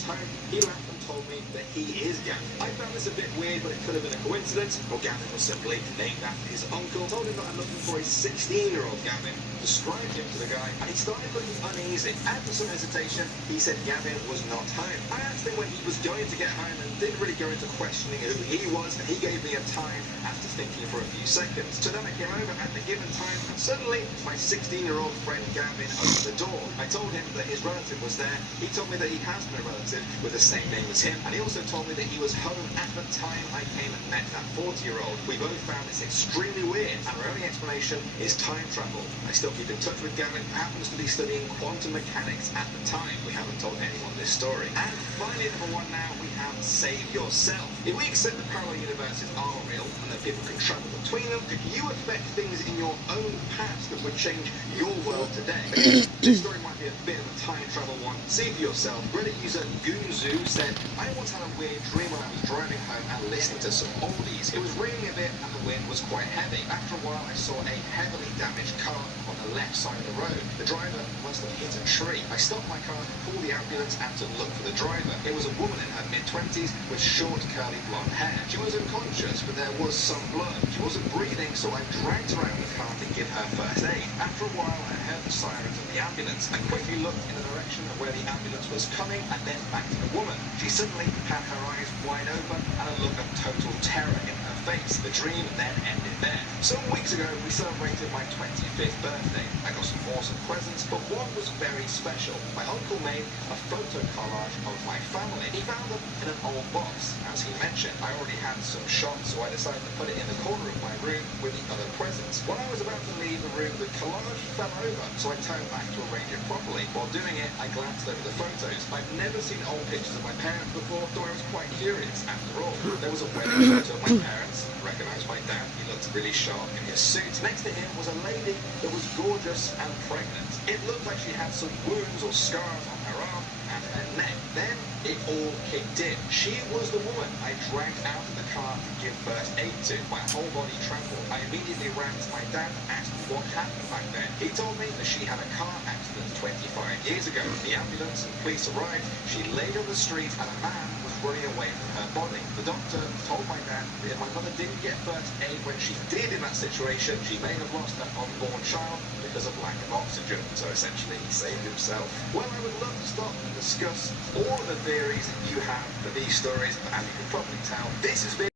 was home, he laughed and told me that he is Gavin. I found this a bit weird, but it could have been a coincidence, or Gavin was simply named after his uncle. Told him that I'm looking for a 16-year-old Gavin, described him to the guy, and he started looking uneasy. After some hesitation, he said Gavin was not home. I asked him when he was going to get home and didn't really go into questioning who he was, and he gave me a time after thinking for a few seconds. So then I came over at the given time, and suddenly my 16-year-old friend Gavin opened the door. I told him that his relative was there. He told me that he has no relative with the same name as him, and he also told me that he was home at the time I came and met that 40-year-old. We both found this extremely weird, and our only explanation is time travel. I still keep in touch with Gavin, who happens to be studying quantum mechanics at the time. We haven't told anyone this story. And finally, number one now, we have Save Yourself. If we accept that parallel universes are real, and that people can travel between them, could you affect things in your own past that would change your world today? Again, this story might be a bit of a time travel one. See for yourself. Reddit user Goonzoo said, I once had a weird dream when I was driving home and listening to some oldies. It was raining a bit and the wind was quite heavy. After a while, I saw a heavily damaged car on the left side of the road. The driver must have hit a tree. I stopped my car, called the ambulance, and to look for the driver. It was a woman in her mid-20s with short, curly blonde hair. She was unconscious, but there was some blood. She wasn't breathing, so I dragged her out of the car to give her first aid. After a while, I heard the sirens of the ambulance. I quickly looked in the direction of where the ambulance was coming, and then back to the woman. She suddenly had her eyes wide open and a look of total terror in her face. The dream then ended there. Some weeks ago, we celebrated my 25th birthday. I got some awesome presents, but one was very special. My uncle made a photo collage of my family. He found them in an old box. As he mentioned, I already had some shots, so I decided to put it in the corner of my room with the other presents. When I was about to leave the room, the collage fell over, so I turned back to arrange it properly. While doing it, I glanced over the photos. I've never seen old pictures of my parents before, so I was quite curious. After all, there was a wedding photo of my parents. I recognized my dad. He looked really sharp in his suit. Next to him was a lady that was gorgeous and pregnant. It looked like she had some wounds or scars on her arm and her neck. Then it all kicked in. She was the woman I dragged out of the car to give first aid to. My whole body trembled. I immediately ran to my dad and asked what happened back then. He told me that she had a car accident 25 years ago. The ambulance and police arrived. She laid on the street and a man was running away from her body. The doctor told my dad that if my mother didn't get first aid when she did in that situation, she may have lost her unborn child because of lack of oxygen. So essentially, he saved himself. Well, I would love to stop and discuss all of the theories that you have for these stories, but as you can probably tell, this has been